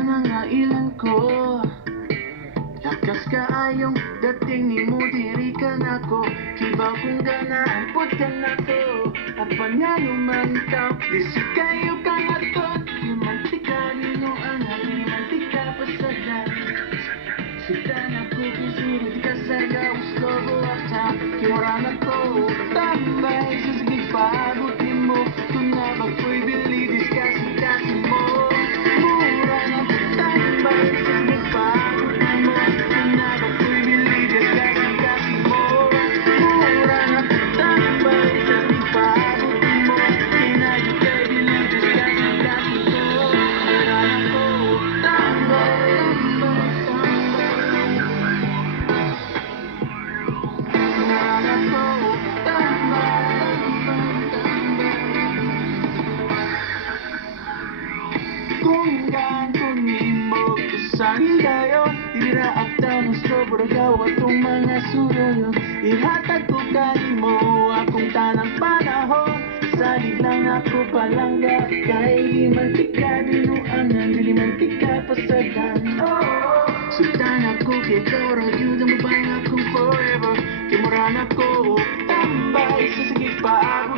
panangailan ko. Lakas kaayong dating ni mo diri ka nako. Kibaw kung ganaan pud ka nako. Apan nga lumantaw lisi kayo kang atot. Limantika nino ang limantika pasagan. Sita na ko kisurod ka sa gawas logo afta. Kimura na ko tambay sa sigig paabot ni mo. Kung nabag ko'y bilidis kasi mo. Mura na tambay sa sigig paabot ni mo. Kung nabag ko'y bilidis kasi mo. Mura na tambay sa sigig paabot ni mo. Kinayot kay bilidis kasi mo. Mura na ko tambay. Kung gano'n mo kasangin kayo, tira at tanong sobra gawa itong mga suroyo. Ihatag ko kayo mo akong tanang panahon. Salig lang ako palangga, kahit di mantika binuangan, di mantika pasagan. Sultan ako kay Toro, yun ang mabang akong forever. Kimuran ako, tambay sa sigig pa